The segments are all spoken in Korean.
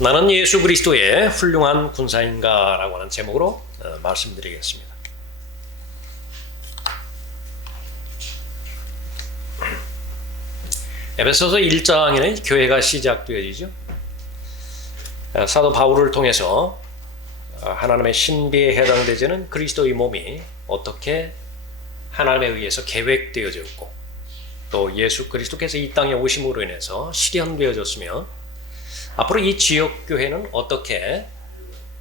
나는 예수 그리스도의 훌륭한 군사인가 라고 하는 제목으로 말씀드리겠습니다. 에베소서 1장에는 교회가 시작되어지죠. 사도 바울을 통해서 하나님의 신비에 해당되지 않은 그리스도의 몸이 어떻게 하나님에 의해서 계획되어졌고 또 예수 그리스도께서 이 땅에 오심으로 인해서 실현되어졌으며 앞으로 이 지역교회는 어떻게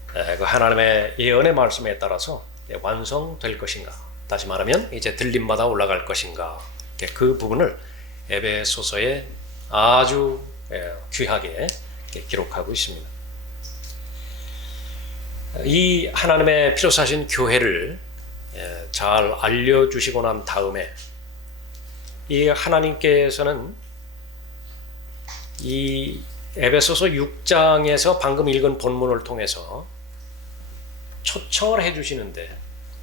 그 하나님의 예언의 말씀에 따라서 완성될 것인가, 다시 말하면 이제 들림받아 올라갈 것인가, 그 부분을 에베소서에 아주 귀하게 기록하고 있습니다. 이 하나님의 피로 사신 교회를 잘 알려주시고 난 다음에 이 하나님께서는 이 에베소서 6장에서 방금 읽은 본문을 통해서 초청을 해주시는데,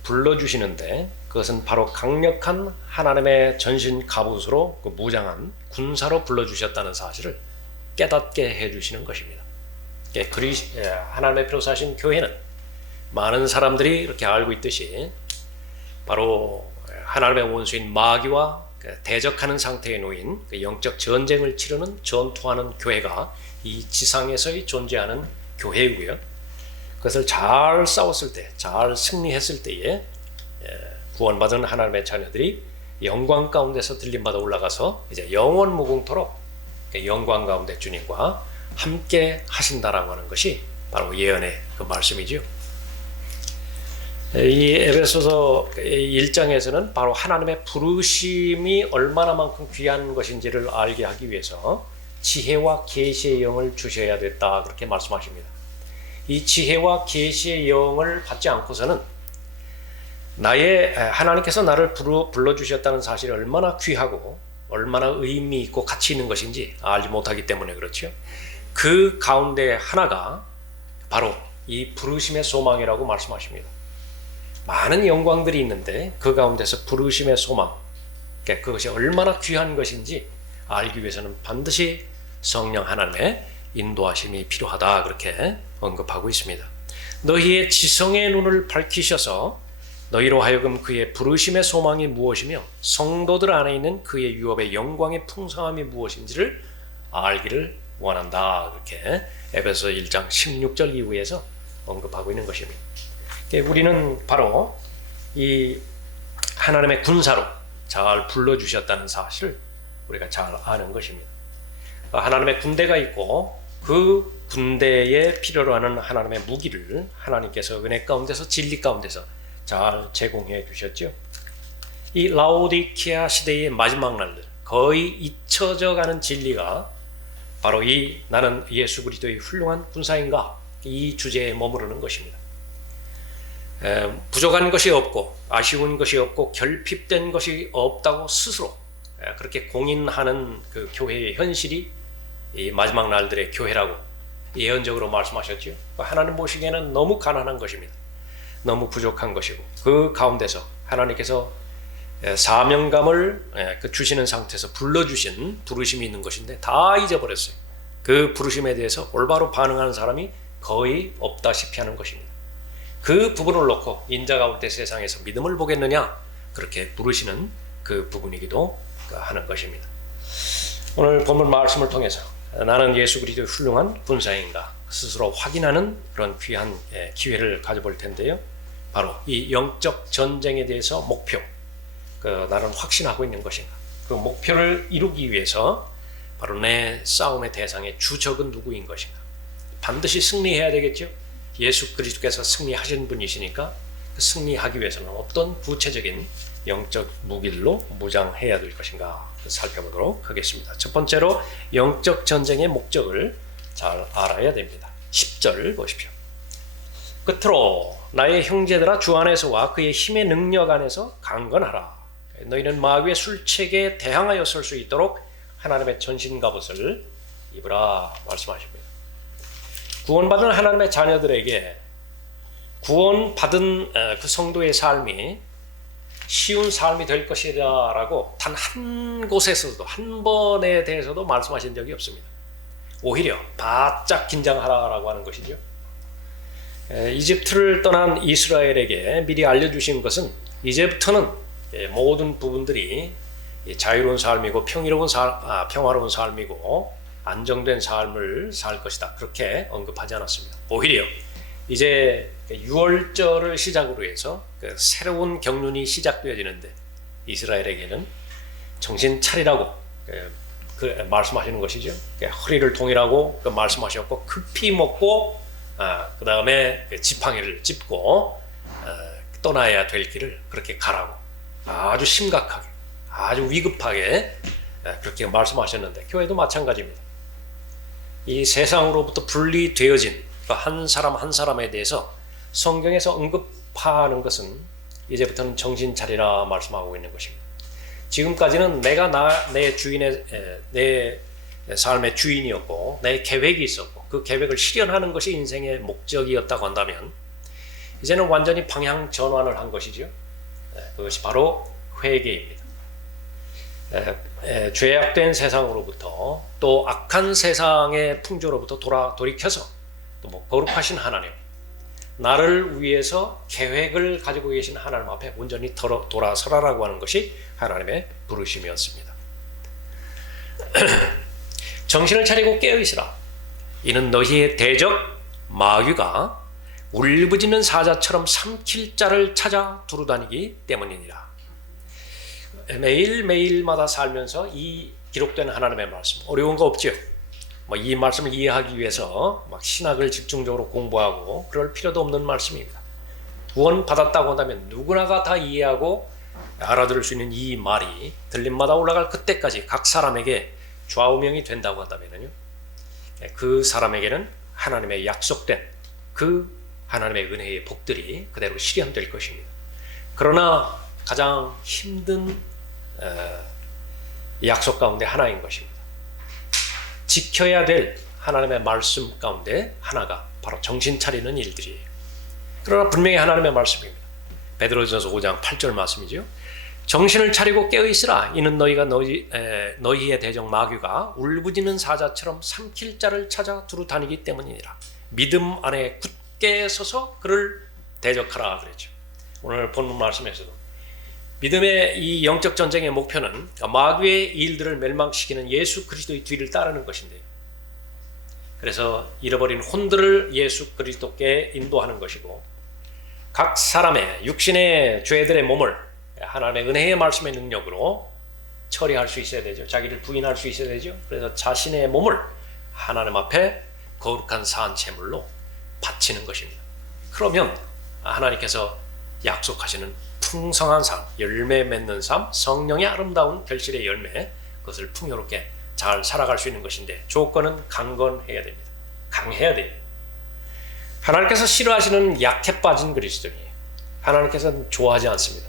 불러주시는데, 그것은 바로 강력한 하나님의 전신 갑옷으로 무장한 군사로 불러주셨다는 사실을 깨닫게 해주시는 것입니다. 하나님의 피로 사신 교회는 많은 사람들이 이렇게 알고 있듯이 바로 하나님의 원수인 마귀와 대적하는 상태에 놓인 영적 전쟁을 치르는, 전투하는 교회가 이 지상에서의 존재하는 교회이고요. 그것을 잘 싸웠을 때, 잘 승리했을 때에 구원받은 하나님의 자녀들이 영광 가운데서 들림받아 올라가서 이제 영원 무궁토록 영광 가운데 주님과 함께 하신다라고 하는 것이 바로 예언의 그 말씀이죠. 이 에베소서 1장에서는 바로 하나님의 부르심이 얼마나만큼 귀한 것인지를 알게 하기 위해서 지혜와 계시의 영을 주셔야 됐다, 그렇게 말씀하십니다. 이 지혜와 계시의 영을 받지 않고서는 하나님께서 나를 불러주셨다는 사실이 얼마나 귀하고 얼마나 의미 있고 가치 있는 것인지 알지 못하기 때문에 그렇죠. 그 가운데 하나가 바로 이 부르심의 소망이라고 말씀하십니다. 많은 영광들이 있는데 그 가운데서 부르심의 소망, 그것이 얼마나 귀한 것인지 알기 위해서는 반드시 성령 하나님의 인도하심이 필요하다, 그렇게 언급하고 있습니다. 너희의 지성의 눈을 밝히셔서 너희로 하여금 그의 부르심의 소망이 무엇이며 성도들 안에 있는 그의 유업의 영광의 풍성함이 무엇인지를 알기를 원한다, 그렇게 에베소 1장 16절 이후에서 언급하고 있는 것입니다. 우리는 바로 이 하나님의 군사로 잘 불러주셨다는 사실을 우리가 잘 아는 것입니다. 하나님의 군대가 있고 그 군대에 필요로 하는 하나님의 무기를 하나님께서 은혜 가운데서, 진리 가운데서 잘 제공해 주셨죠. 이 라오디케아 시대의 마지막 날들, 거의 잊혀져 가는 진리가 바로 이 나는 예수 그리스도의 훌륭한 군사인가, 이 주제에 머무르는 것입니다. 부족한 것이 없고 아쉬운 것이 없고 결핍된 것이 없다고 스스로 그렇게 공인하는 그 교회의 현실이 이 마지막 날들의 교회라고 예언적으로 말씀하셨죠. 하나님 보시기에는 너무 가난한 것입니다. 너무 부족한 것이고 그 가운데서 하나님께서 사명감을 주시는 상태에서 불러주신 부르심이 있는 것인데 다 잊어버렸어요. 그 부르심에 대해서 올바로 반응하는 사람이 거의 없다시피 하는 것입니다. 그 부분을 놓고 인자 가운데 세상에서 믿음을 보겠느냐, 그렇게 부르시는 그 부분이기도 하는 것입니다. 오늘 본문 말씀을 통해서 나는 예수 그리스도의 훌륭한 군사인가 스스로 확인하는 그런 귀한 기회를 가져볼 텐데요. 바로 이 영적 전쟁에 대해서 목표, 나는 확신하고 있는 것인가, 그 목표를 이루기 위해서 바로 내 싸움의 대상의 주적은 누구인 것인가, 반드시 승리해야 되겠죠. 예수 그리스도께서 승리하신 분이시니까 승리하기 위해서는 어떤 구체적인 영적 무기들로 무장해야 될 것인가 살펴보도록 하겠습니다. 첫 번째로 영적 전쟁의 목적을 잘 알아야 됩니다. 10절 보십시오. 끝으로 나의 형제들아 주 안에서와 그의 힘의 능력 안에서 강건하라. 너희는 마귀의 술책에 대항하여 설 수 있도록 하나님의 전신갑옷을 입으라 말씀하십니다. 구원받은 하나님의 자녀들에게 구원받은 그 성도의 삶이 쉬운 삶이 될 것이라고 단 한 곳에서도, 한 번에 대해서도 말씀하신 적이 없습니다. 오히려 바짝 긴장하라고 하는 것이죠. 이집트를 떠난 이스라엘에게 미리 알려주신 것은 이제부터는 모든 부분들이 자유로운 삶이고 평화로운 삶이고 안정된 삶을 살 것이다. 그렇게 언급하지 않았습니다. 오히려 이제 6월절을 시작으로 해서 새로운 경륜이 시작되어지는데 이스라엘에게는 정신 차리라고 말씀하시는 것이죠. 허리를 동이라고 말씀하셨고 급히 먹고 그 다음에 지팡이를 짚고 떠나야 될 길을 그렇게 가라고 아주 심각하게 아주 위급하게 그렇게 말씀하셨는데 교회도 마찬가지입니다. 이 세상으로부터 분리되어진 한 사람 한 사람에 대해서 성경에서 언급하는 것은 이제부터는 정신 차리라 말씀하고 있는 것입니다. 지금까지는 내가 내 주인의 내 삶의 주인이었고 내 계획이 있었고 그 계획을 실현하는 것이 인생의 목적이었다고 한다면 이제는 완전히 방향 전환을 한 것이죠. 그것이 바로 회개입니다. 죄악된 세상으로부터 또 악한 세상의 풍조로부터 돌이켜서 또 거룩하신 하나님, 나를 위해서 계획을 가지고 계신 하나님 앞에 온전히 돌아서라라고 하는 것이 하나님의 부르심이었습니다. 정신을 차리고 깨어있으라. 이는 너희의 대적 마귀가 울부짖는 사자처럼 삼킬 자를 찾아 두루다니기 때문이니라. 매일매일마다 살면서 이 기록된 하나님의 말씀 어려운 거 없죠. 이 말씀을 이해하기 위해서 신학을 집중적으로 공부하고 그럴 필요도 없는 말씀입니다. 구원 받았다고 한다면 누구나가 다 이해하고 알아들을 수 있는 이 말이 들림마다 올라갈 그때까지 각 사람에게 좌우명이 된다고 한다면요, 그 사람에게는 하나님의 약속된 그 하나님의 은혜의 복들이 그대로 실현될 것입니다. 그러나 가장 힘든 약속 가운데 하나인 것입니다. 지켜야 될 하나님의 말씀 가운데 하나가 바로 정신 차리는 일들이에요. 그러나 분명히 하나님의 말씀입니다. 베드로전서 5장 8절 말씀이죠. 정신을 차리고 깨어있으라. 이는 너희가 너희의 대적 마귀가 울부짖는 사자처럼 삼킬 자를 찾아 두루 다니기 때문이니라. 믿음 안에 굳게 서서 그를 대적하라 그랬죠. 오늘 본문 말씀에서도 믿음의 이 영적 전쟁의 목표는 마귀의 일들을 멸망시키는 예수 그리스도의 뒤를 따르는 것인데요. 그래서 잃어버린 혼들을 예수 그리스도께 인도하는 것이고 각 사람의 육신의 죄들의 몸을 하나님의 은혜의 말씀의 능력으로 처리할 수 있어야 되죠. 자기를 부인할 수 있어야 되죠. 그래서 자신의 몸을 하나님 앞에 거룩한 산채물로 바치는 것입니다. 그러면 하나님께서 약속하시는 풍성한 삶, 열매 맺는 삶, 성령의 아름다운 결실의 열매, 그것을 풍요롭게 잘 살아갈 수 있는 것인데 조건은 강건해야 됩니다. 강해야 돼요. 하나님께서 싫어하시는 약해 빠진 그리스도인이에요. 하나님께서는 좋아하지 않습니다.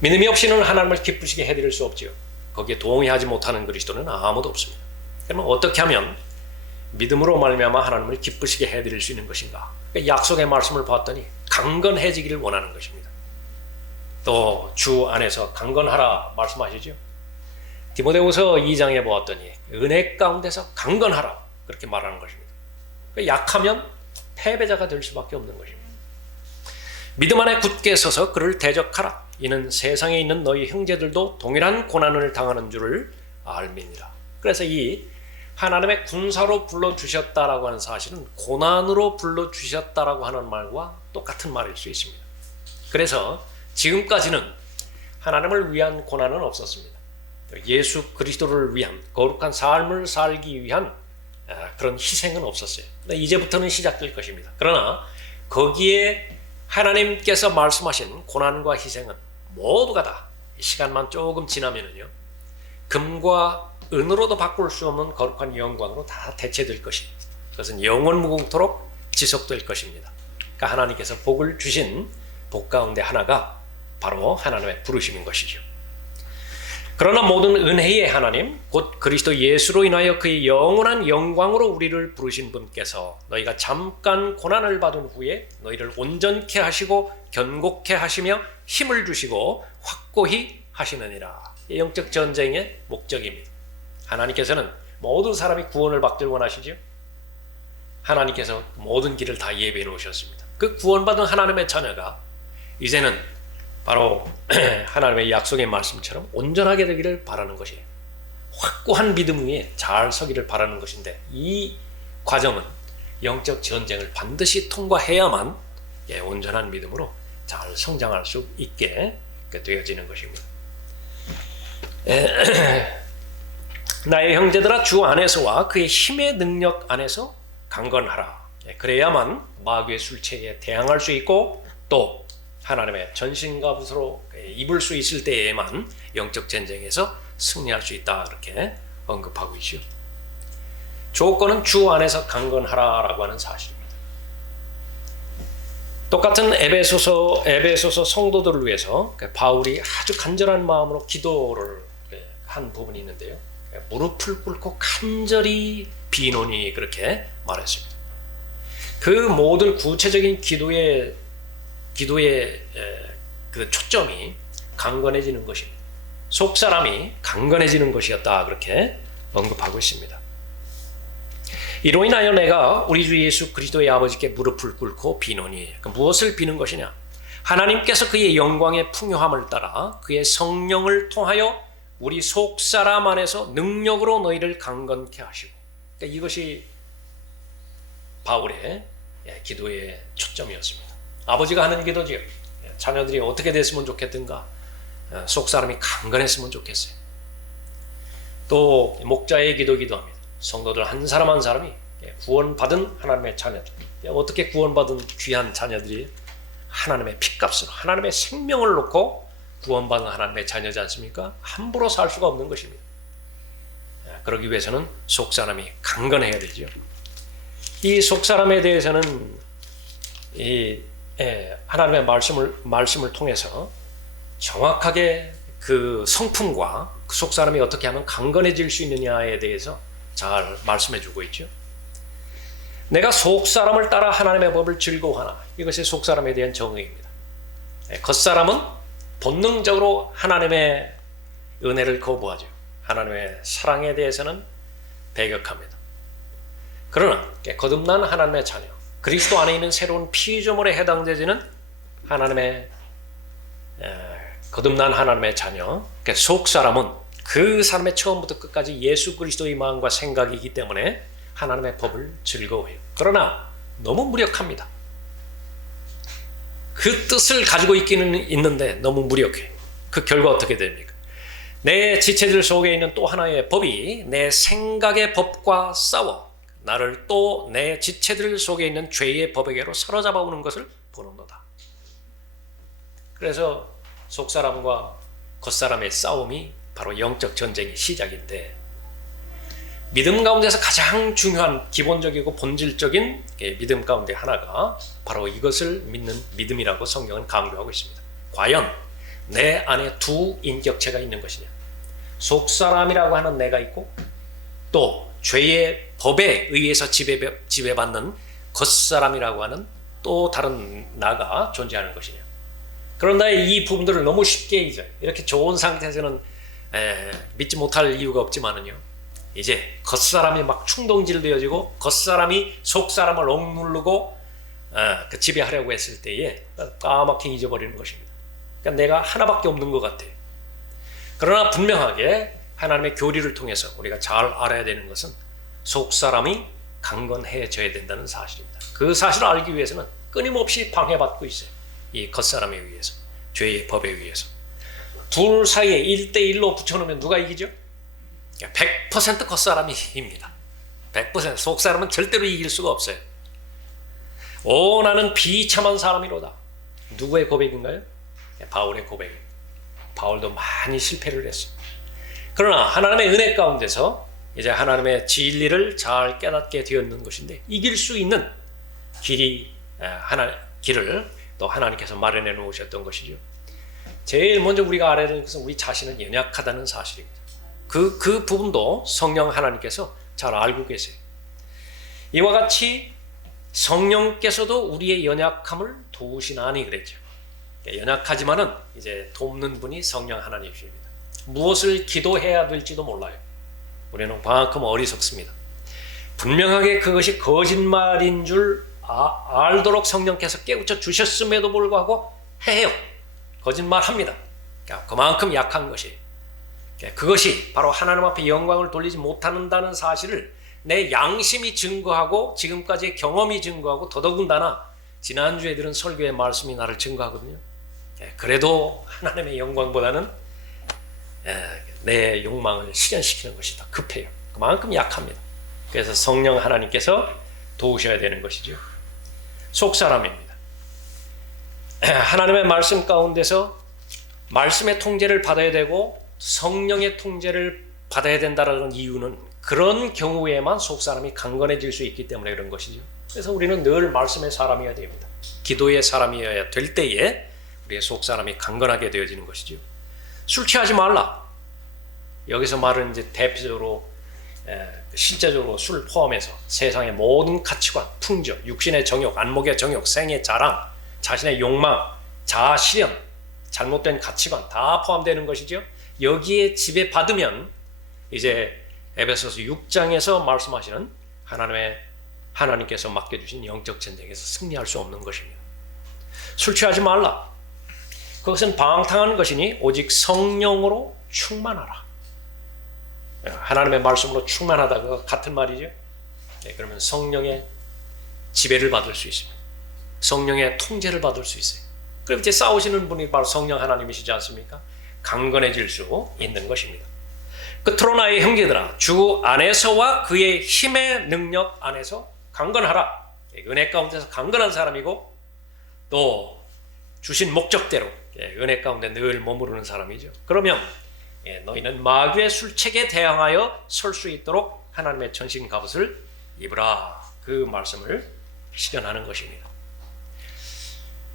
믿음이 없이는 하나님을 기쁘시게 해드릴 수 없지요. 거기에 동의하지 못하는 그리스도는 아무도 없습니다. 그러면 어떻게 하면 믿음으로 말미암아 하나님을 기쁘시게 해드릴 수 있는 것인가? 약속의 말씀을 봤더니 강건해지기를 원하는 것입니다. 또 주 안에서 강건하라 말씀하시죠. 디모데후서 2장에 보았더니 은혜 가운데서 강건하라 그렇게 말하는 것입니다. 약하면 패배자가 될 수밖에 없는 것입니다. 믿음 안에 굳게 서서 그를 대적하라. 이는 세상에 있는 너희 형제들도 동일한 고난을 당하는 줄을 알미니라. 그래서 이 하나님의 군사로 불러주셨다라고 하는 사실은 고난으로 불러주셨다라고 하는 말과 똑같은 말일 수 있습니다. 그래서 지금까지는 하나님을 위한 고난은 없었습니다. 예수 그리스도를 위한 거룩한 삶을 살기 위한 그런 희생은 없었어요. 이제부터는 시작될 것입니다. 그러나 거기에 하나님께서 말씀하신 고난과 희생은 모두가 다 시간만 조금 지나면은요, 금과 은으로도 바꿀 수 없는 거룩한 영광으로 다 대체될 것입니다. 그것은 영원 무궁토록 지속될 것입니다. 그러니까 하나님께서 복을 주신 복 가운데 하나가 바로 하나님의 부르심인 것이죠. 그러나 모든 은혜의 하나님 곧 그리스도 예수로 인하여 그의 영원한 영광으로 우리를 부르신 분께서 너희가 잠깐 고난을 받은 후에 너희를 온전케 하시고 견고케 하시며 힘을 주시고 확고히 하시느니라. 영적 전쟁의 목적입니다. 하나님께서는 모든 사람이 구원을 받기를 원하시죠? 하나님께서 모든 길을 다 예비해 놓으셨습니다. 그 구원받은 하나님의 자녀가 이제는 바로 하나님의 약속의 말씀처럼 온전하게 되기를 바라는 것이에요. 확고한 믿음 위에 잘 서기를 바라는 것인데, 이 과정은 영적 전쟁을 반드시 통과해야만 온전한 믿음으로 잘 성장할 수 있게 되어지는 것입니다. 나의 형제들아, 주 안에서와 그의 힘의 능력 안에서 강건하라. 그래야만 마귀의 술책에 대항할 수 있고, 또 하나님의 전신갑옷으로 입을 수 있을 때에만 영적 전쟁에서 승리할 수 있다, 이렇게 언급하고 있죠. 조건은 주 안에서 강건하라라고 하는 사실입니다. 똑같은 에베소서 성도들을 위해서 바울이 아주 간절한 마음으로 기도를 한 부분이 있는데요. 무릎을 꿇고 간절히 비노니, 그렇게 말했습니다. 그 모든 구체적인 기도의 그 초점이 강건해지는 것입니다. 속사람이 강건해지는 것이었다, 그렇게 언급하고 있습니다. 이로 인하여 내가 우리 주 예수 그리스도의 아버지께 무릎을 꿇고 비노니, 무엇을 비는 것이냐? 하나님께서 그의 영광의 풍요함을 따라 그의 성령을 통하여 우리 속사람 안에서 능력으로 너희를 강건케 하시고, 그러니까 이것이 바울의 기도의 초점이었습니다. 아버지가 하는 기도지요. 자녀들이 어떻게 됐으면 좋겠든가, 속사람이 강건했으면 좋겠어요. 또 목자의 기도기도 합니다. 성도들 한 사람 한 사람이 구원받은 하나님의 자녀들, 어떻게 구원받은 귀한 자녀들이 하나님의 핏값으로 하나님의 생명을 놓고 구원받은 하나님의 자녀지 않습니까? 함부로 살 수가 없는 것입니다. 그러기 위해서는 속사람이 강건해야 되죠. 이 속사람에 대해서는 하나님의 말씀을 통해서 정확하게 그 성품과 그 속사람이 어떻게 하면 강건해질 수 있느냐에 대해서 잘 말씀해 주고 있죠. 내가 속사람을 따라 하나님의 법을 즐거워하나, 이것이 속사람에 대한 정의입니다. 겉사람은 본능적으로 하나님의 은혜를 거부하죠. 하나님의 사랑에 대해서는 배격합니다. 그러나 거듭난 하나님의 자녀, 그리스도 안에 있는 새로운 피조물에 해당되지는 하나님의 거듭난 하나님의 자녀, 속사람은 그 사람의 처음부터 끝까지 예수 그리스도의 마음과 생각이기 때문에 하나님의 법을 즐거워해요. 그러나 너무 무력합니다. 그 뜻을 가지고 있기는 있는데 너무 무력해. 그 결과 어떻게 됩니까? 내 지체들 속에 있는 또 하나의 법이 내 생각의 법과 싸워 나를 또 내 지체들 속에 있는 죄의 법에게로 사로잡아 오는 것을 보는도다. 그래서 속사람과 겉사람의 싸움이 바로 영적 전쟁의 시작인데, 믿음 가운데서 가장 중요한 기본적이고 본질적인 믿음 가운데 하나가 바로 이것을 믿는 믿음이라고 성경은 강조하고 있습니다. 과연 내 안에 두 인격체가 있는 것이냐? 속사람이라고 하는 내가 있고, 또 죄의 법에 의해서 지배받는 겉사람이라고 하는 또 다른 나가 존재하는 것이냐? 그런데 이 부분들을 너무 쉽게 잊어요. 이렇게 좋은 상태에서는 믿지 못할 이유가 없지만은요, 이제 겉사람이 막 충동질 되어지고 겉사람이 속사람을 억누르고 그 지배하려고 했을 때에 까맣게 잊어버리는 것입니다. 그러니까 내가 하나밖에 없는 것 같아요. 그러나 분명하게 하나님의 교리를 통해서 우리가 잘 알아야 되는 것은 속사람이 강건해져야 된다는 사실입니다. 그 사실을 알기 위해서는 끊임없이 방해받고 있어요. 이 겉사람에 의해서, 죄의 법에 의해서. 둘 사이에 1대1로 붙여놓으면 누가 이기죠? 100% 겉사람입니다. 100%. 속사람은 절대로 이길 수가 없어요. 오, 나는 비참한 사람이로다. 누구의 고백인가요? 바울의 고백입니다. 바울도 많이 실패를 했어요. 그러나 하나님의 은혜 가운데서 이제 하나님의 진리를 잘 깨닫게 되었는 것인데, 이길 수 있는 길을 또 하나님께서 마련해 놓으셨던 것이죠. 제일 먼저 우리가 알아야 되는 것은 우리 자신은 연약하다는 사실입니다. 그 부분도 성령 하나님께서 잘 알고 계세요. 이와 같이 성령께서도 우리의 연약함을 도우시나니 그랬죠. 연약하지만은 이제 돕는 분이 성령 하나님이십니다. 무엇을 기도해야 될지도 몰라요. 우리는 그만큼 어리석습니다. 분명하게 그것이 거짓말인 줄 알도록 성령께서 깨우쳐 주셨음에도 불구하고 해요. 거짓말합니다. 그만큼 약한 것이, 그것이 바로 하나님 앞에 영광을 돌리지 못한다는 사실을 내 양심이 증거하고 지금까지의 경험이 증거하고 더더군다나 지난주에 들은 설교의 말씀이 나를 증거하거든요. 그래도 하나님의 영광보다는 내 욕망을 실현시키는 것이 더 급해요. 그만큼 약합니다. 그래서 성령 하나님께서 도우셔야 되는 것이죠. 속사람입니다. 하나님의 말씀 가운데서 말씀의 통제를 받아야 되고 성령의 통제를 받아야 된다는 이유는 그런 경우에만 속사람이 강건해질 수 있기 때문에 그런 것이죠. 그래서 우리는 늘 말씀의 사람이어야 됩니다. 기도의 사람이어야 될 때에 우리의 속사람이 강건하게 되어지는 것이죠. 술 취하지 말라. 여기서 말은 이제 대표적으로 실제적으로 술 포함해서 세상의 모든 가치관, 풍조, 육신의 정욕, 안목의 정욕, 생의 자랑, 자신의 욕망, 자아 실현, 잘못된 가치관 다 포함되는 것이죠. 여기에 지배받으면 이제 에베소서 6장에서 말씀하시는 하나님께서 맡겨주신 영적 전쟁에서 승리할 수 없는 것입니다. 술 취하지 말라. 그것은 방탕한 것이니 오직 성령으로 충만하라. 하나님의 말씀으로 충만하다가 같은 말이죠. 그러면 성령의 지배를 받을 수 있습니다. 성령의 통제를 받을 수 있어요. 그럼 이제 싸우시는 분이 바로 성령 하나님이시지 않습니까? 강건해질 수 있는 것입니다. 끝으로 나의 형제들아, 주 안에서와 그의 힘의 능력 안에서 강건하라. 은혜 가운데서 강건한 사람이고 또 주신 목적대로 은혜 가운데 늘 머무르는 사람이죠. 그러면 너희는 마귀의 술책에 대항하여 설 수 있도록 하나님의 전신 갑옷을 입으라. 그 말씀을 실현하는 것입니다.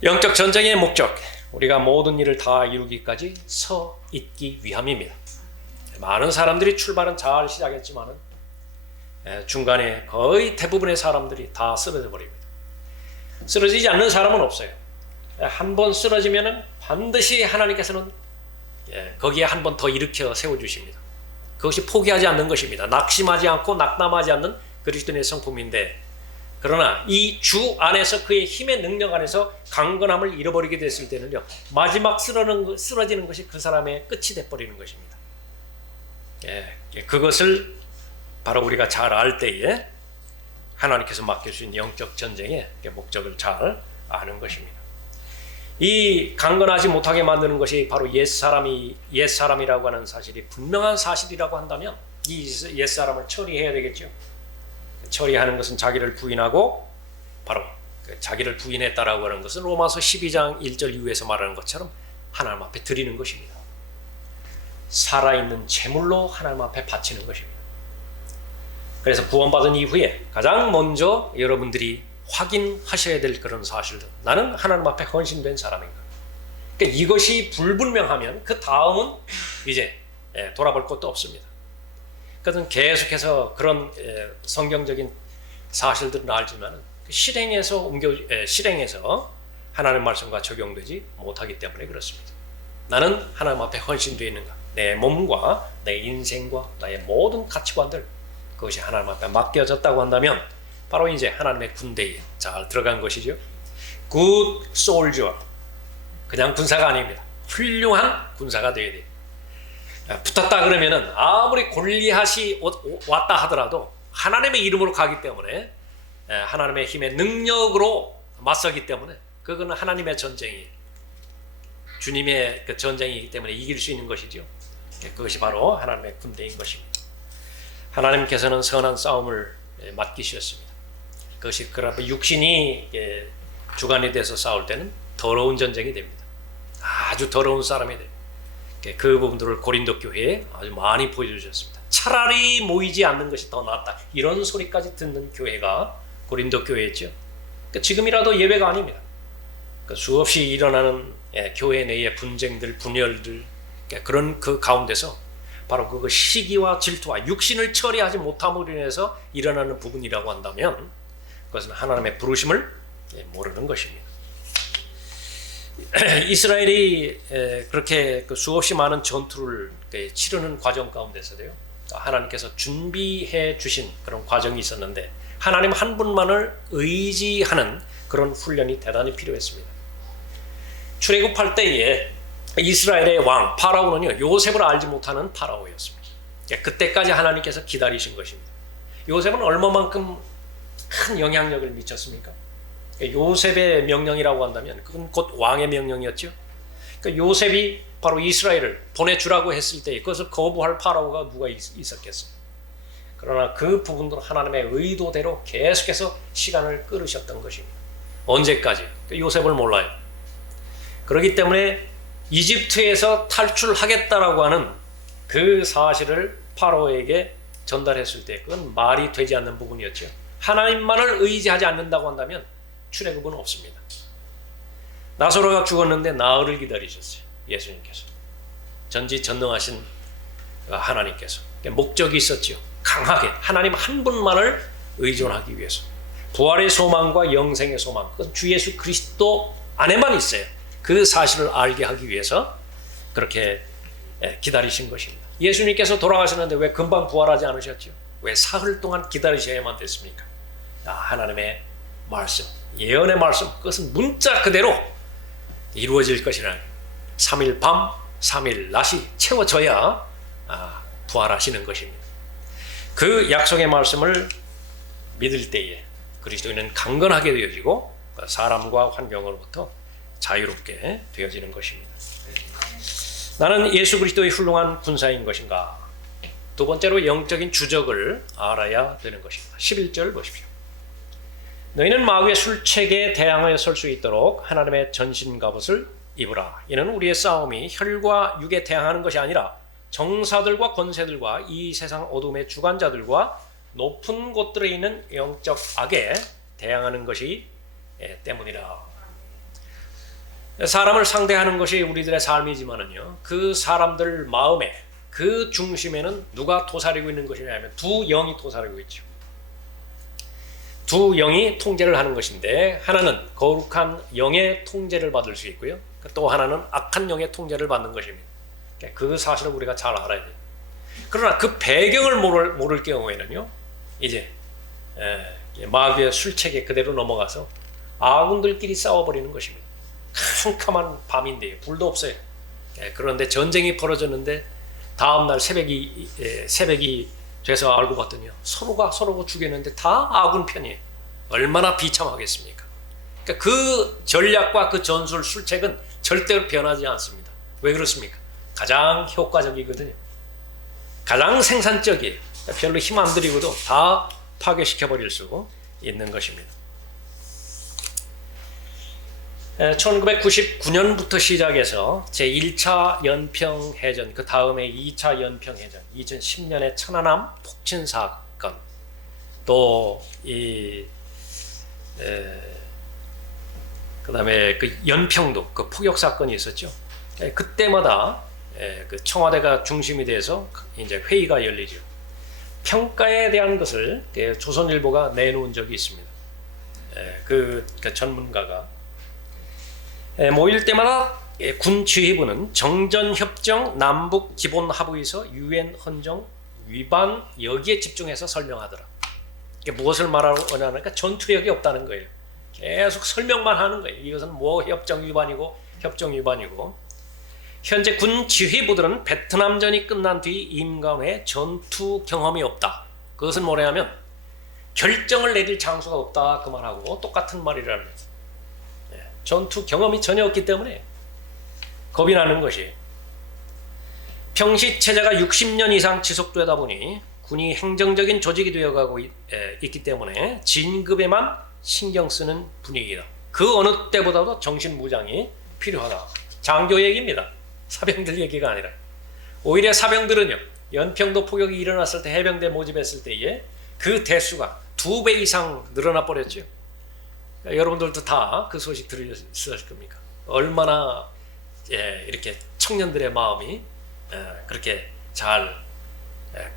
영적 전쟁의 목적, 우리가 모든 일을 다 이루기까지 서 있기 위함입니다. 많은 사람들이 출발은 잘 시작했지만 중간에 거의 대부분의 사람들이 다 쓰러져 버립니다. 쓰러지지 않는 사람은 없어요. 한 번 쓰러지면 반드시 하나님께서는 거기에 한 번 더 일으켜 세워주십니다. 그것이 포기하지 않는 것입니다. 낙심하지 않고 낙담하지 않는 그리스도인의 성품인데, 그러나 이 주 안에서 그의 힘의 능력 안에서 강건함을 잃어버리게 됐을 때는요, 마지막 쓰러지는 것이 그 사람의 끝이 돼버리는 것입니다. 그것을 바로 우리가 잘 알 때에 하나님께서 맡겨주신 영적 전쟁의 목적을 잘 아는 것입니다. 이 강건하지 못하게 만드는 것이 바로 옛사람이라고 하는 사실이 분명한 사실이라고 한다면 이 옛사람을 처리해야 되겠죠. 처리하는 것은 자기를 부인하고, 바로 자기를 부인했다라고 하는 것은 로마서 12장 1절 이후에서 말하는 것처럼 하나님 앞에 드리는 것입니다. 살아있는 제물로 하나님 앞에 바치는 것입니다. 그래서 구원받은 이후에 가장 먼저 여러분들이 확인하셔야 될 그런 사실들, 나는 하나님 앞에 헌신된 사람인가. 그러니까 이것이 불분명하면 그 다음은 이제 돌아볼 것도 없습니다. 그것은 계속해서 그런 성경적인 사실들은 알지만 실행에서 하나님 말씀과 적용되지 못하기 때문에 그렇습니다. 나는 하나님 앞에 헌신되어 있는가? 내 몸과 내 인생과 나의 모든 가치관들, 그것이 하나님 앞에 맡겨졌다고 한다면 바로 이제 하나님의 군대에 잘 들어간 것이죠. Good soldier, 그냥 군사가 아닙니다. 훌륭한 군사가 되어야 돼요. 붙었다 그러면은 아무리 골리앗이 왔다 하더라도 하나님의 이름으로 가기 때문에, 하나님의 힘의 능력으로 맞서기 때문에 그거는 하나님의 전쟁이에요. 주님의 그 전쟁이기 때문에 이길 수 있는 것이죠. 그것이 바로 하나님의 군대인 것입니다. 하나님께서는 선한 싸움을 맡기셨습니다. 그것이 그러나 육신이 주관이 돼서 싸울 때는 더러운 전쟁이 됩니다. 아주 더러운 사람이 돼요. 그 부분들을 고린도 교회에 아주 많이 보여주셨습니다. 차라리 모이지 않는 것이 더 낫다, 이런 소리까지 듣는 교회가 고린도 교회였죠. 지금이라도 예외가 아닙니다. 수없이 일어나는 교회 내의 분쟁들, 분열들, 그런 그 가운데서 바로 그 시기와 질투와 육신을 처리하지 못함으로 인해서 일어나는 부분이라고 한다면 그것은 하나님의 부르심을 모르는 것입니다. 이스라엘이 그렇게 수없이 많은 전투를 치르는 과정 가운데서도요, 하나님께서 준비해 주신 그런 과정이 있었는데 하나님 한 분만을 의지하는 그런 훈련이 대단히 필요했습니다. 출애굽할 때에 이스라엘의 왕 파라오는요, 요셉을 알지 못하는 파라오였습니다. 그때까지 하나님께서 기다리신 것입니다. 요셉은 얼마만큼 큰 영향력을 미쳤습니까? 요셉의 명령이라고 한다면 그건 곧 왕의 명령이었죠. 그러니까 요셉이 바로 이스라엘을 보내주라고 했을 때 그것을 거부할 파라오가 누가 있었겠어요. 그러나 그 부분도 하나님의 의도대로 계속해서 시간을 끌으셨던 것입니다. 언제까지? 요셉을 몰라요. 그렇기 때문에 이집트에서 탈출하겠다라고 하는 그 사실을 파라오에게 전달했을 때 그건 말이 되지 않는 부분이었죠. 하나님만을 의지하지 않는다고 한다면 출애굽은 없습니다. 나사로가 죽었는데 나흘을 기다리셨어요. 예수님께서. 전지전능하신 하나님께서. 목적이 있었죠. 강하게 하나님 한 분만을 의존하기 위해서. 부활의 소망과 영생의 소망, 그건 주 예수 그리스도 안에만 있어요. 그 사실을 알게 하기 위해서 그렇게 기다리신 것입니다. 예수님께서 돌아가셨는데 왜 금방 부활하지 않으셨죠? 왜 사흘 동안 기다리셔야만 됐습니까? 하나님의 말씀, 예언의 말씀, 그것은 문자 그대로 이루어질 것이라는 3일 밤 3일 낮이 채워져야 부활하시는 것입니다. 그 약속의 말씀을 믿을 때에 그리스도인은 강건하게 되어지고 사람과 환경으로부터 자유롭게 되어지는 것입니다. 나는 예수 그리스도의 훌륭한 군사인 것인가? 두 번째로 영적인 주적을 알아야 되는 것입니다. 11절 보십시오. 너희는 마귀의 술책에 대항하여 설 수 있도록 하나님의 전신갑옷을 입으라. 이는 우리의 싸움이 혈과 육에 대항하는 것이 아니라 정사들과 권세들과 이 세상 어둠의 주관자들과 높은 곳들에 있는 영적 악에 대항하는 것이 때문이라. 사람을 상대하는 것이 우리들의 삶이지만은요, 그 사람들 마음에 그 중심에는 누가 도사리고 있는 것이냐면 두 영이 도사리고 있죠. 두 영이 통제를 하는 것인데 하나는 거룩한 영의 통제를 받을 수 있고요, 또 하나는 악한 영의 통제를 받는 것입니다. 그 사실을 우리가 잘 알아야 돼요. 그러나 그 배경을 모를 경우에는요, 이제 마귀의 술책에 그대로 넘어가서 아군들끼리 싸워버리는 것입니다. 캄캄한 밤인데요, 불도 없어요. 그런데 전쟁이 벌어졌는데 다음날 새벽이 돼서 알고 봤더니요, 서로가 서로 죽였는데 다 아군 편이에요. 얼마나 비참하겠습니까? 그러니까 그 전략과 그 전술 술책은 절대로 변하지 않습니다. 왜 그렇습니까? 가장 효과적이거든요. 가장 생산적이에요. 별로 힘 안 들이고도 다 파괴시켜버릴 수 있는 것입니다. 1999년부터 시작해서 제1차 연평해전, 그 다음에 2차 연평해전, 2010년에 천안함 폭진 사건, 또 그다음에 그 연평도 그 포격 사건이 있었죠. 그때마다 그 청와대가 중심이 돼서 이제 회의가 열리죠. 평가에 대한 것을 조선일보가 내놓은 적이 있습니다. 그 전문가가 모일 때마다 군 지휘부는 정전협정 남북 기본합의서 유엔 헌정 위반 여기에 집중해서 설명하더라. 이게 무엇을 말하냐니까 그러니까 전투력이 없다는 거예요. 계속 설명만 하는 거예요. 이것은 뭐 협정 위반이고 현재 군 지휘부들은 베트남전이 끝난 뒤 임관 후에 전투 경험이 없다. 그것은 뭐냐면 결정을 내릴 장소가 없다 그 말하고 똑같은 말이라는 거죠. 전투 경험이 전혀 없기 때문에 겁이 나는 것이에요. 평시 체제가 60년 이상 지속되다 보니 군이 행정적인 조직이 되어가고 있기 때문에 진급에만 신경 쓰는 분위기다. 그 어느 때보다도 정신무장이 필요하다. 장교 얘기입니다. 사병들 얘기가 아니라. 오히려 사병들은요, 연평도 포격이 일어났을 때 해병대 모집했을 때에 그 대수가 2배 이상 늘어나 버렸죠. 여러분들도 다 그 소식 들으셨을 겁니까? 얼마나 이렇게 청년들의 마음이 그렇게 잘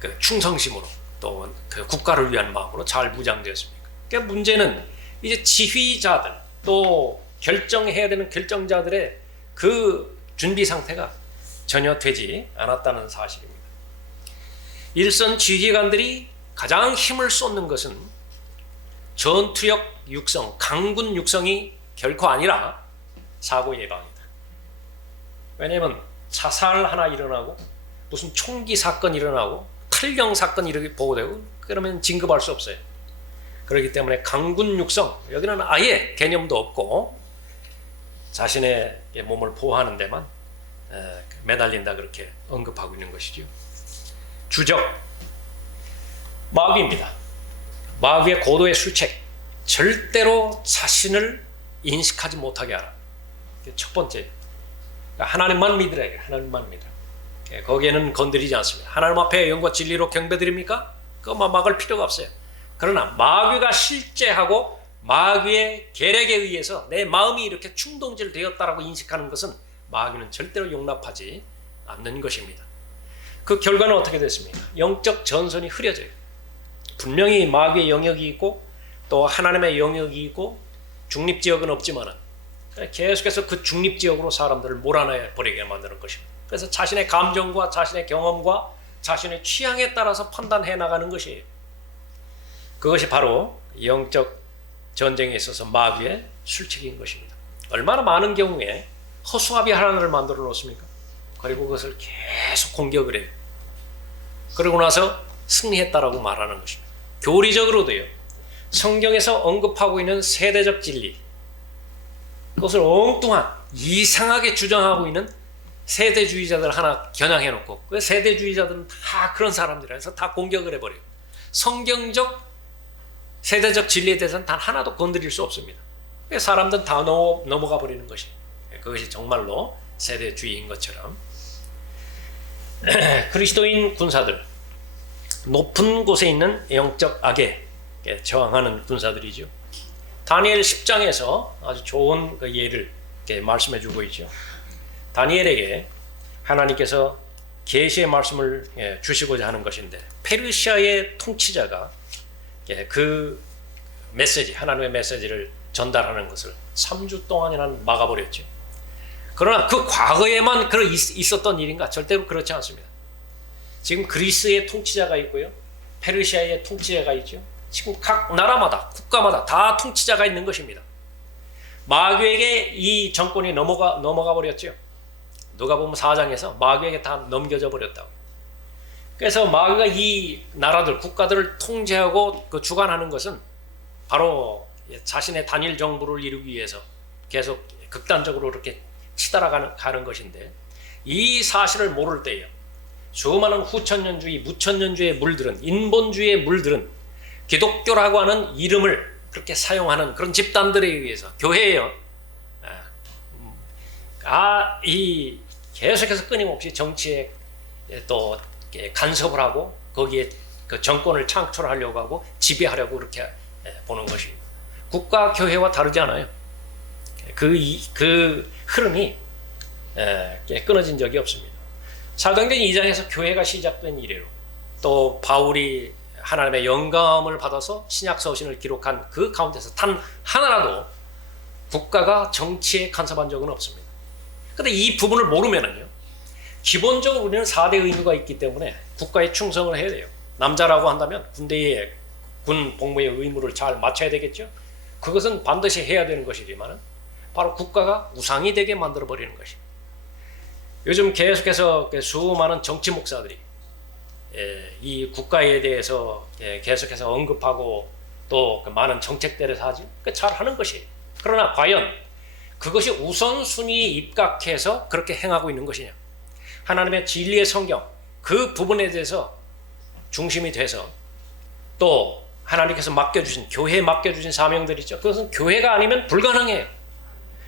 그 충성심으로 또 그 국가를 위한 마음으로 잘 무장되었습니까? 그러니까 문제는 이제 지휘자들 또 결정해야 되는 결정자들의 그 준비 상태가 전혀 되지 않았다는 사실입니다. 일선 지휘관들이 가장 힘을 쏟는 것은 전투력 육성, 강군 육성이 결코 아니라 사고 예방이다. 왜냐하면 자살 하나 일어나고 무슨 총기 사건 일어나고 탈경 사건 이렇게 보고되고 그러면 진급할 수 없어요. 그렇기 때문에 강군 육성, 여기는 아예 개념도 없고 자신의 몸을 보호하는 데만 매달린다 그렇게 언급하고 있는 것이죠. 주적, 마귀입니다. 마귀의 고도의 술책, 절대로 자신을 인식하지 못하게 하라. 첫 번째, 하나님만 믿으라. 하나님만 믿으라. 거기에는 건드리지 않습니다. 하나님 앞에 영과 진리로 경배드립니까? 그것만 막을 필요가 없어요. 그러나 마귀가 실제하고 마귀의 계략에 의해서 내 마음이 이렇게 충동질 되었다라고 인식하는 것은 마귀는 절대로 용납하지 않는 것입니다. 그 결과는 어떻게 됐습니까? 영적 전선이 흐려져요. 분명히 마귀의 영역이 있고 또 하나님의 영역이 있고 중립지역은 없지만은 계속해서 그 중립지역으로 사람들을 몰아내 버리게 만드는 것입니다. 그래서 자신의 감정과 자신의 경험과 자신의 취향에 따라서 판단해 나가는 것이에요. 그것이 바로 영적 전쟁에 있어서 마귀의 술책인 것입니다. 얼마나 많은 경우에 허수아비 하나를 만들어 놓습니까? 그리고 그것을 계속 공격을 해요. 그러고 나서 승리했다라고 말하는 것입니다. 교리적으로도요. 성경에서 언급하고 있는 세대적 진리, 그것을 엉뚱한 이상하게 주장하고 있는 세대주의자들 하나 겨냥해 놓고 그 세대주의자들은 다 그런 사람들이라서 다 공격을 해버려요. 성경적 세대적 진리에 대해서는 단 하나도 건드릴 수 없습니다. 사람들은 다 넘어가 버리는 것이, 그것이 정말로 세대주의인 것처럼. 그리스도인 군사들, 높은 곳에 있는 영적 악에 저항하는 군사들이죠. 다니엘 10장에서 아주 좋은 그 예를 말씀해 주고 있죠. 다니엘에게 하나님께서 계시의 말씀을 주시고자 하는 것인데 페르시아의 통치자가 그 메시지, 하나님의 메시지를 전달하는 것을 3주 동안이나 막아버렸죠. 그러나 그 과거에만 있었던 일인가? 절대로 그렇지 않습니다. 지금 그리스의 통치자가 있고요. 페르시아의 통치자가 있죠. 지금 각 나라마다, 국가마다 다 통치자가 있는 것입니다. 마귀에게 이 정권이 넘어가 버렸죠. 누가복음 4장에서 마귀에게 다 넘겨져 버렸다고. 그래서 마귀가 이 나라들, 국가들을 통제하고 그 주관하는 것은 바로 자신의 단일 정부를 이루기 위해서 계속 극단적으로 이렇게 치달아가는 것인데, 이 사실을 모를 때에요. 수많은 후천년주의, 무천년주의 물들은, 인본주의의 물들은 기독교라고 하는 이름을 그렇게 사용하는 그런 집단들에 의해서 교회예요. 이 계속해서 끊임없이 정치에 또 간섭을 하고 거기에 그 정권을 창출하려고 하고 지배하려고 그렇게 보는 것입니다. 국가 교회와 다르지 않아요. 그 흐름이 끊어진 적이 없습니다. 사도행전 2장에서 교회가 시작된 이래로 또 바울이 하나님의 영감을 받아서 신약 서신을 기록한 그 가운데서 단 하나라도 국가가 정치에 간섭한 적은 없습니다. 그런데 이 부분을 모르면은요, 기본적으로 우리는 4대 의무가 있기 때문에 국가에 충성을 해야 돼요. 남자라고 한다면 군대의 군 복무의 의무를 잘 마쳐야 되겠죠. 그것은 반드시 해야 되는 것이지만 바로 국가가 우상이 되게 만들어 버리는 것입니다. 요즘 계속해서 수많은 정치 목사들이 이 국가에 대해서 계속해서 언급하고 또 많은 정책들을 하죠. 잘 하는 것이에요. 그러나 과연 그것이 우선순위에 입각해서 그렇게 행하고 있는 것이냐? 하나님의 진리의 성경, 그 부분에 대해서 중심이 돼서 또 하나님께서 맡겨주신, 교회에 맡겨주신 사명들 있죠. 그것은 교회가 아니면 불가능해요.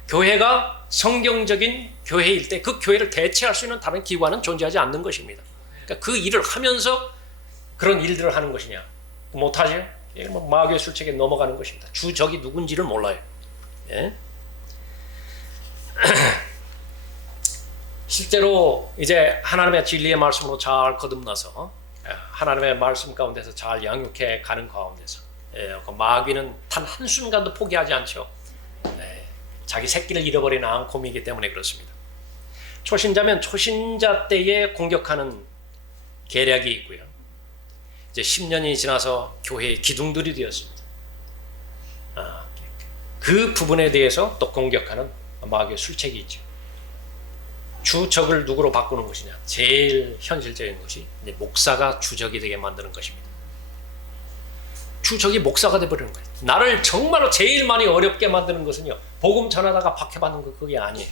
교회가 성경적인 교회일 때 그 교회를 대체할 수 있는 다른 기관은 존재하지 않는 것입니다. 그러니까 그 일을 하면서 그런 일들을 하는 것이냐? 못하죠? 마귀의 술책에 넘어가는 것입니다. 주적이 누군지를 몰라요. 예? 실제로 이제 하나님의 진리의 말씀으로 잘 거듭나서 하나님의 말씀 가운데서 잘 양육해 가는 가운데서 그 마귀는 단 한순간도 포기하지 않죠. 자기 새끼를 잃어버린 앙콤이기 때문에 그렇습니다. 초신자면 초신자 때에 공격하는 계략이 있고요. 이제 10년이 지나서 교회의 기둥들이 되었습니다. 그 부분에 대해서 또 공격하는 마귀의 술책이 있죠. 주적을 누구로 바꾸는 것이냐? 제일 현실적인 것이 이제 목사가 주적이 되게 만드는 것입니다. 주적이 목사가 되어버리는 거예요. 나를 정말로 제일 많이 어렵게 만드는 것은요, 복음 전하다가 박해받는 거 그게 아니에요.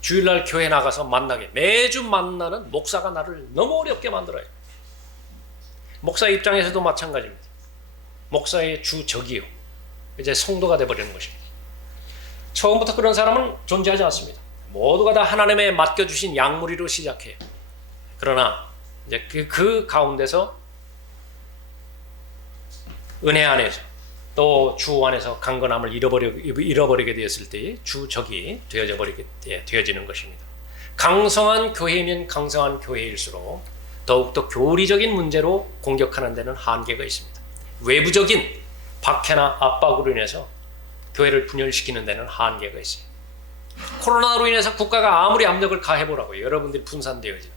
주일날 교회 나가서 만나게, 매주 만나는 목사가 나를 너무 어렵게 만들어요. 목사 입장에서도 마찬가지입니다. 목사의 주적이요, 이제 성도가 되어버리는 것입니다. 처음부터 그런 사람은 존재하지 않습니다. 모두가 다 하나님의 맡겨주신 양무리로 시작해요. 그러나 이제 그 가운데서 은혜 안에서 또 주 안에서 강건함을 잃어버리게 되었을 때에 주적이 되어지는 것입니다. 강성한 교회면 강성한 교회일수록 더욱더 교리적인 문제로 공격하는 데는 한계가 있습니다. 외부적인 박해나 압박으로 인해서 교회를 분열시키는 데는 한계가 있어요. 코로나로 인해서 국가가 아무리 압력을 가해보라고 여러분들이 분산되어지는,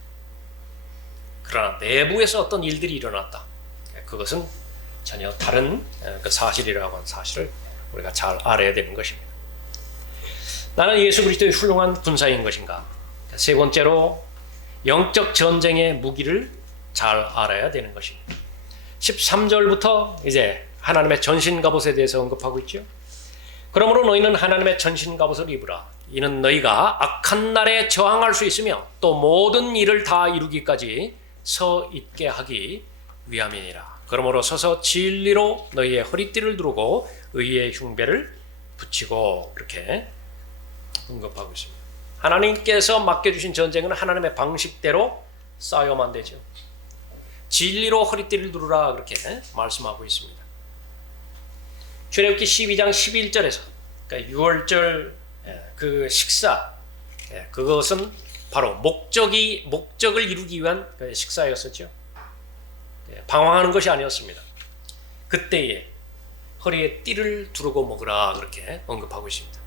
그러나 내부에서 어떤 일들이 일어났다, 그것은 전혀 다른 그 사실이라고 하는 사실을 우리가 잘 알아야 되는 것입니다. 나는 예수 그리스도의 훌륭한 군사인 것인가? 세 번째로 영적 전쟁의 무기를 잘 알아야 되는 것입니다. 13절부터 이제 하나님의 전신 갑옷에 대해서 언급하고 있죠. 그러므로 너희는 하나님의 전신 갑옷을 입으라. 이는 너희가 악한 날에 저항할 수 있으며 또 모든 일을 다 이루기까지 서 있게 하기 위함이니라. 그러므로 서서 진리로 너희의 허리띠를 두르고 의의 흉배를 붙이고, 이렇게 언급하고 있습니다. 하나님께서 맡겨주신 전쟁은 하나님의 방식대로 싸워야만 되죠. 진리로 허리띠를 두르라, 그렇게 말씀하고 있습니다. 출애굽기 12장 11절에서 그러니까 6월절 그 식사, 그것은 바로 목적을 이루기 위한 식사였었죠. 방황하는 것이 아니었습니다. 그때에 허리에 띠를 두르고 먹으라, 그렇게 언급하고 있습니다.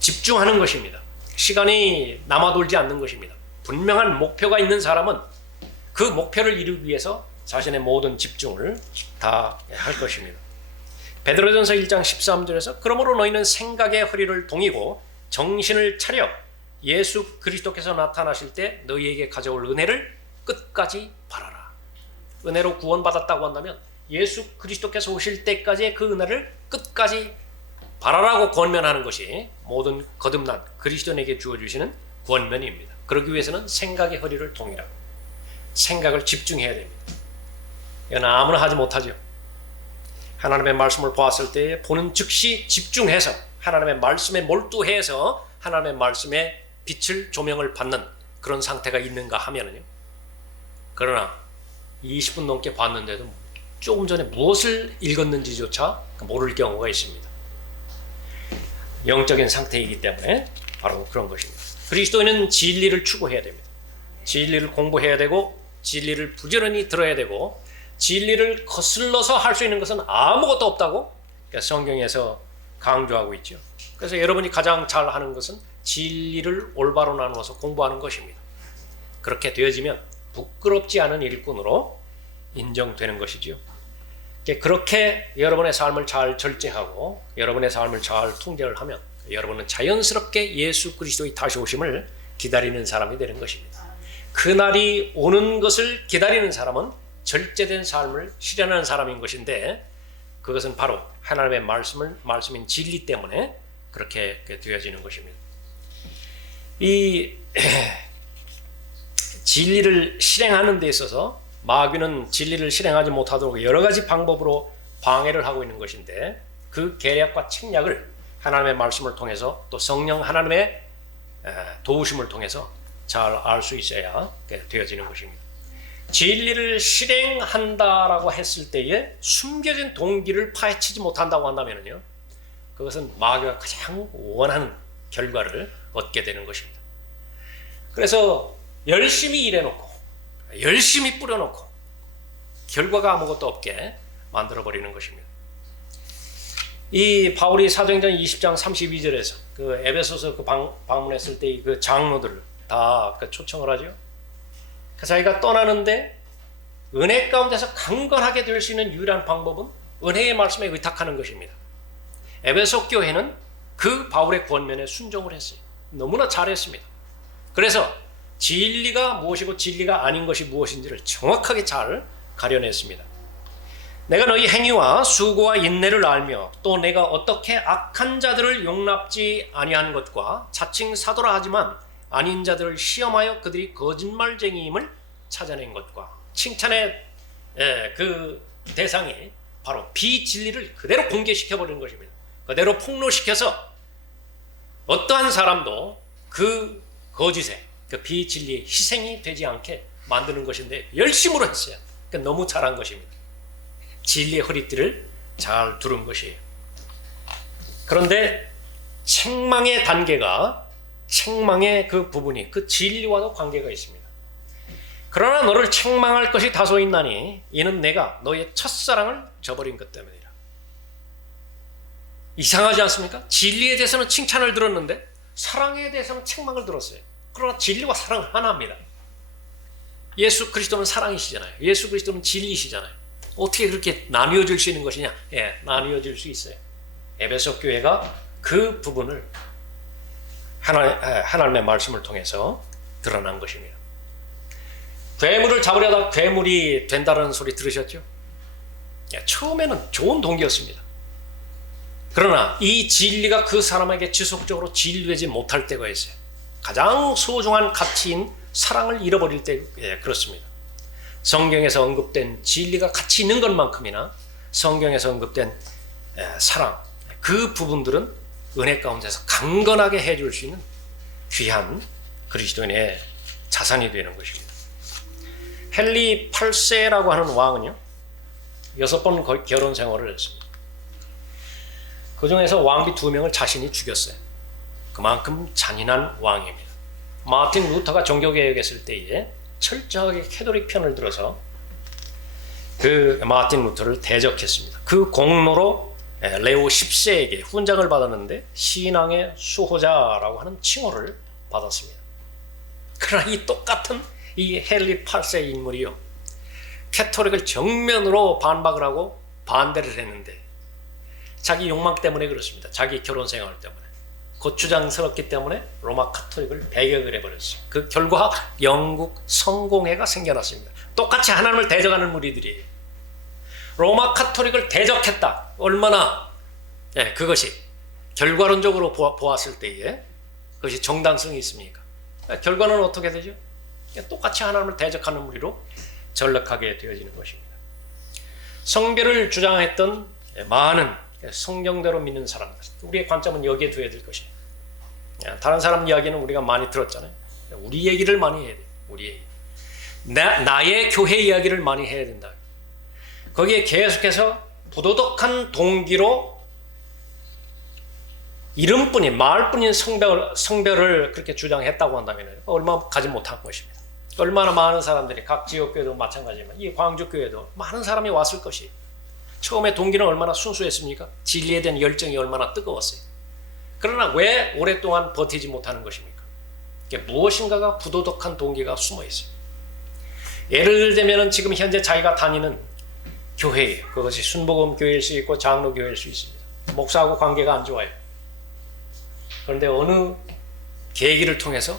집중하는 것입니다. 시간이 남아돌지 않는 것입니다. 분명한 목표가 있는 사람은 그 목표를 이루기 위해서 자신의 모든 집중을 다 할 것입니다. 베드로전서 1장 13절에서 그러므로 너희는 생각의 허리를 동이고 정신을 차려 예수 그리스도께서 나타나실 때 너희에게 가져올 은혜를 끝까지 바라라. 은혜로 구원받았다고 한다면 예수 그리스도께서 오실 때까지의 그 은혜를 끝까지 바라라고 권면하는 것이 모든 거듭난 그리스도인에게 주어주시는 권면입니다. 그러기 위해서는 생각의 허리를 동이라, 생각을 집중해야 됩니다. 이건 아무나 하지 못하죠. 하나님의 말씀을 보았을 때 보는 즉시 집중해서 하나님의 말씀에 몰두해서 하나님의 말씀에 빛을, 조명을 받는 그런 상태가 있는가 하면은요, 그러나 20분 넘게 봤는데도 조금 전에 무엇을 읽었는지조차 모를 경우가 있습니다. 영적인 상태이기 때문에 바로 그런 것입니다. 그리스도인은 진리를 추구해야 됩니다. 진리를 공부해야 되고, 진리를 부지런히 들어야 되고, 진리를 거슬러서 할 수 있는 것은 아무것도 없다고 성경에서 강조하고 있죠. 그래서 여러분이 가장 잘 하는 것은 진리를 올바로 나누어서 공부하는 것입니다. 그렇게 되어지면 부끄럽지 않은 일꾼으로 인정되는 것이죠. 그렇게 여러분의 삶을 잘 절제하고 여러분의 삶을 잘 통제를 하면 여러분은 자연스럽게 예수 그리스도의 다시 오심을 기다리는 사람이 되는 것입니다. 그날이 오는 것을 기다리는 사람은 절제된 삶을 실현하는 사람인 것인데, 그것은 바로 하나님의 말씀인 진리 때문에 그렇게 되어지는 것입니다. 이 진리를 실행하는 데 있어서 마귀는 진리를 실행하지 못하도록 여러 가지 방법으로 방해를 하고 있는 것인데, 그 계략과 책략을 하나님의 말씀을 통해서 또 성령 하나님의 도우심을 통해서 잘 알 수 있어야 되어지는 것입니다. 진리를 실행한다라고 했을 때에 숨겨진 동기를 파헤치지 못한다고 한다면요, 그것은 마귀가 가장 원하는 결과를 얻게 되는 것입니다. 그래서 열심히 일해놓고 열심히 뿌려놓고 결과가 아무것도 없게 만들어버리는 것입니다. 이 바울이 사도행전 20장 32절에서 그 에베소서 그 방문했을 때 그 장로들을 다 초청을 하죠. 그 자기가 떠나는데 은혜 가운데서 강건하게 될 수 있는 유일한 방법은 은혜의 말씀에 의탁하는 것입니다. 에베소 교회는 그 바울의 권면에 순종을 했어요. 너무나 잘했습니다. 그래서 진리가 무엇이고 진리가 아닌 것이 무엇인지를 정확하게 잘 가려냈습니다. 내가 너희 행위와 수고와 인내를 알며 또 내가 어떻게 악한 자들을 용납지 아니한 것과 자칭 사도라 하지만 아닌 자들을 시험하여 그들이 거짓말쟁이임을 찾아낸 것과 칭찬의 그 대상이 바로 비진리를 그대로 공개시켜버리는 것입니다. 그대로 폭로시켜서 어떠한 사람도 그 거짓에 그 비진리의 희생이 되지 않게 만드는 것인데 열심으로 했어요. 그러니까 너무 잘한 것입니다. 진리의 허리띠를 잘 두른 것이에요. 그런데 책망의 단계가 책망의 그 부분이 그 진리와도 관계가 있습니다. 그러나 너를 책망할 것이 다소 있나니 이는 내가 너의 첫사랑을 저버린 것 때문이라. 이상하지 않습니까? 진리에 대해서는 칭찬을 들었는데 사랑에 대해서는 책망을 들었어요. 그러나 진리와 사랑은 하나입니다. 예수 그리스도는 사랑이시잖아요. 예수 그리스도는 진리시잖아요. 어떻게 그렇게 나뉘어질 수 있는 것이냐? 나뉘어질 수 있어요. 에베소 교회가 그 부분을 하나님의 말씀을 통해서 드러난 것입니다. 괴물을 잡으려다 괴물이 된다는 소리 들으셨죠? 처음에는 좋은 동기였습니다. 그러나 이 진리가 그 사람에게 지속적으로 진리되지 못할 때가 있어요. 가장 소중한 가치인 사랑을 잃어버릴 때 그렇습니다. 성경에서 언급된 진리가 가치 있는 것만큼이나 성경에서 언급된 사랑, 그 부분들은 은혜 가운데서 강건하게 해줄 수 있는 귀한 그리스도인의 자산이 되는 것입니다. 헨리 8세라고 하는 왕은요 6번 결혼 생활을 했습니다. 그 중에서 왕비 2명을 자신이 죽였어요. 그만큼 잔인한 왕입니다. 마틴 루터가 종교개혁했을 때에 철저하게 캐톨릭 편을 들어서 그 마틴 루터를 대적했습니다. 그 공로로 레오 10세에게 훈장을 받았는데 신앙의 수호자라고 하는 칭호를 받았습니다. 그러나 이 똑같은 이 헨리 8세 인물이요 캐톨릭을 정면으로 반박을 하고 반대를 했는데 자기 욕망 때문에 그렇습니다. 자기 결혼 생활 때문에 고추장스럽기 때문에 로마 카톨릭을 배격을 해버렸어요. 그 결과 영국 성공회가 생겨났습니다. 똑같이 하나님을 대적하는 무리들이에요. 로마 카톨릭을 대적했다. 얼마나 그것이 결과론적으로 보았을 때에 그것이 정당성이 있습니까? 결과는 어떻게 되죠? 똑같이 하나님을 대적하는 무리로 전락하게 되어지는 것입니다. 성결을 주장했던 많은 성경대로 믿는 사람들, 우리의 관점은 여기에 두어야 될 것이에요. 다른 사람 이야기는 우리가 많이 들었잖아요. 우리 얘기를 많이 해야 돼요. 우리 얘기. 나의 교회 이야기를 많이 해야 된다. 거기에 계속해서 부도덕한 동기로 이름뿐인 말뿐인 성별을 그렇게 주장했다고 한다면 얼마 가지 못할 것입니다. 얼마나 많은 사람들이 각 지역교회도 마찬가지지만 이 광주교회도 많은 사람이 왔을 것이에요. 처음에 동기는 얼마나 순수했습니까? 진리에 대한 열정이 얼마나 뜨거웠어요. 그러나 왜 오랫동안 버티지 못하는 것입니까? 무엇인가가 부도덕한 동기가 숨어 있어요. 예를 들면 지금 현재 자기가 다니는 교회예요. 그것이 순복음교회일 수 있고 장로교회일 수 있습니다. 목사하고 관계가 안 좋아요. 그런데 어느 계기를 통해서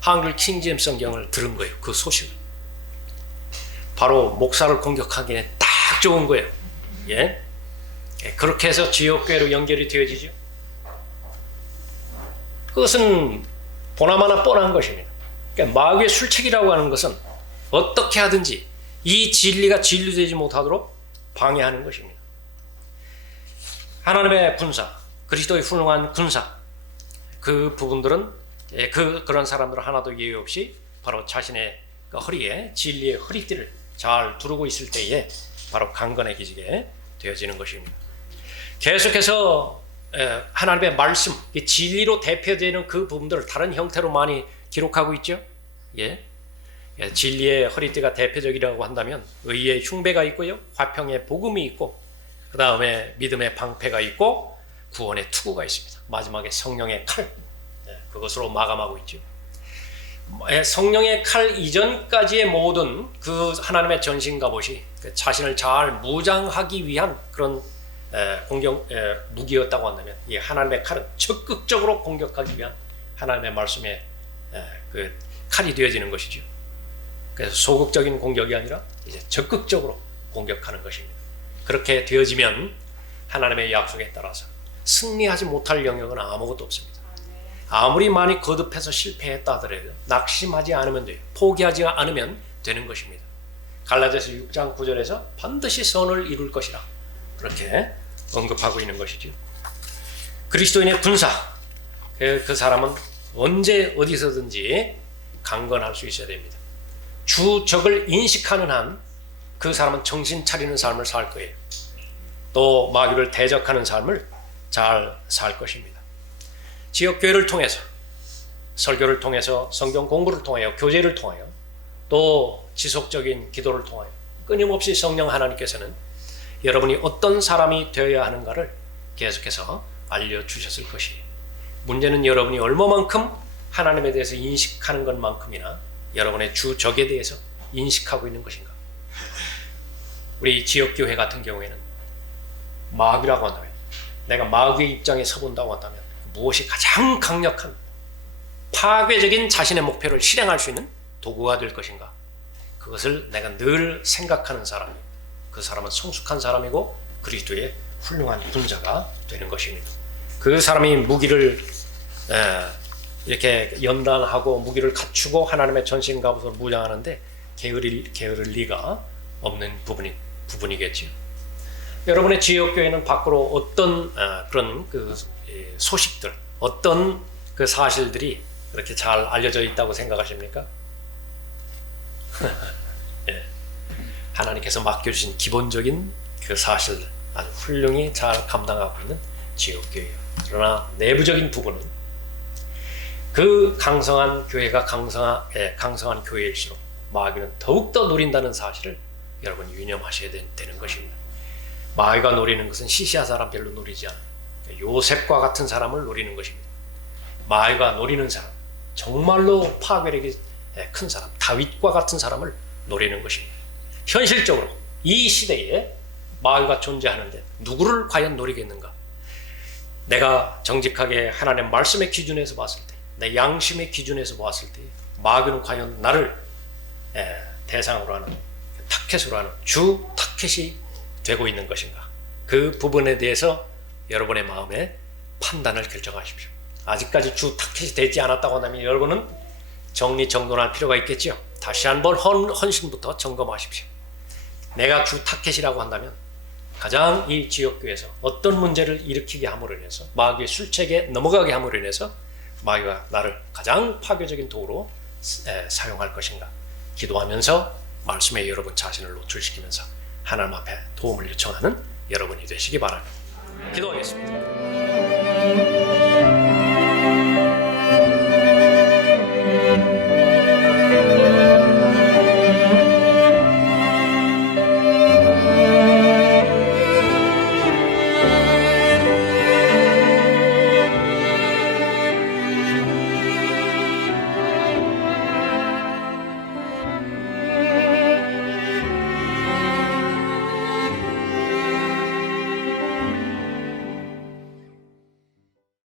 한글 킹제임스 성경을 들은 거예요. 그 소식을. 바로 목사를 공격하기에 딱 좋은 거예요. 그렇게 해서 지역교회로 연결이 되어지죠. 그것은 보나마나 뻔한 것입니다. 그러니까 마귀의 술책이라고 하는 것은 어떻게 하든지 이 진리가 진리되지 못하도록 방해하는 것입니다. 하나님의 군사, 그리스도의 훌륭한 군사, 그 부분들은 그런 사람들은 하나도 예외 없이 바로 자신의 허리에 진리의 허리띠를 잘 두르고 있을 때에 바로 강건해지게 되어지는 것입니다. 계속해서 하나님의 말씀, 진리로 대표되는 그 부분들을 다른 형태로 많이 기록하고 있죠. 진리의 허리띠가 대표적이라고 한다면 의의 흉배가 있고요, 화평의 복음이 있고, 그 다음에 믿음의 방패가 있고, 구원의 투구가 있습니다. 마지막에 성령의 칼, 그것으로 마감하고 있죠. 성령의 칼 이전까지의 모든 그 하나님의 전신 갑옷이 자신을 잘 무장하기 위한 그런 무기였다고 한다면, 이 하나님의 칼은 적극적으로 공격하기 위한 하나님의 말씀의 그 칼이 되어지는 것이죠. 그래서 소극적인 공격이 아니라 이제 적극적으로 공격하는 것입니다. 그렇게 되어지면 하나님의 약속에 따라서 승리하지 못할 영역은 아무것도 없습니다. 아무리 많이 거듭해서 실패했다 하더라도 낙심하지 않으면 돼요. 포기하지 않으면 되는 것입니다. 갈라디아서 6장 9절에서 반드시 선을 이룰 것이라 그렇게 언급하고 있는 것이죠. 그리스도인의 군사, 그 사람은 언제 어디서든지 강건할 수 있어야 됩니다. 주 적을 인식하는 한 그 사람은 정신 차리는 삶을 살 거예요. 또 마귀를 대적하는 삶을 잘 살 것입니다. 지역교회를 통해서, 설교를 통해서, 성경 공부를 통하여, 교제를 통하여, 또 지속적인 기도를 통하여 끊임없이 성령 하나님께서는 여러분이 어떤 사람이 되어야 하는가를 계속해서 알려주셨을 것이에요. 문제는 여러분이 얼마만큼 하나님에 대해서 인식하는 것만큼이나 여러분의 주 적에 대해서 인식하고 있는 것인가. 우리 지역교회 같은 경우에는 마귀라고 한다면, 내가 마귀의 입장에 서본다고 한다면 무엇이 가장 강력한 파괴적인 자신의 목표를 실행할 수 있는 도구가 될 것인가. 그것을 내가 늘 생각하는 사람이에요. 그 사람은 성숙한 사람이고 그리스도의 훌륭한 군자가 되는 것입니다. 그 사람이 무기를 이렇게 연단하고 무기를 갖추고 하나님의 전신갑옷을 무장하는데 게으를 리가 없는 부분이겠죠. 여러분의 지역교회는 밖으로 어떤 그런 그 소식들, 어떤 그 사실들이 그렇게 잘 알려져 있다고 생각하십니까? 예. 하나님께서 맡겨주신 기본적인 그 사실들 아주 훌륭히 잘 감당하고 있는 지역교회예요. 그러나 내부적인 부분은 그 강성한 교회가 강성한 교회일수록 마귀는 더욱더 노린다는 사실을 여러분이 유념하셔야 되는 것입니다. 마귀가 노리는 것은 시시한 사람 별로 노리지 않아요. 요셉과 같은 사람을 노리는 것입니다. 마귀가 노리는 사람, 정말로 파괴력이 큰 사람, 다윗과 같은 사람을 노리는 것입니다. 현실적으로 이 시대에 마귀가 존재하는데 누구를 과연 노리겠는가? 내가 정직하게 하나님의 말씀의 기준에서 봤을 때, 내 양심의 기준에서 봤을 때 마귀는 과연 나를 대상으로 하는, 타켓으로 하는 주 타켓이 되고 있는 것인가? 그 부분에 대해서 여러분의 마음에 판단을 결정하십시오. 아직까지 주 타켓이 되지 않았다고 한다면 여러분은 정리정돈할 필요가 있겠죠. 다시 한번 헌신부터 점검하십시오. 내가 주 타켓이라고 한다면 가장 이 지역교회에서 어떤 문제를 일으키게 함으로 인해서, 마귀의 술책에 넘어가게 함으로 인해서 마귀가 나를 가장 파괴적인 도구로 사용할 것인가? 기도하면서 말씀에 여러분 자신을 노출시키면서 하나님 앞에 도움을 요청하는 여러분이 되시기 바랍니다. 기도하겠습니다.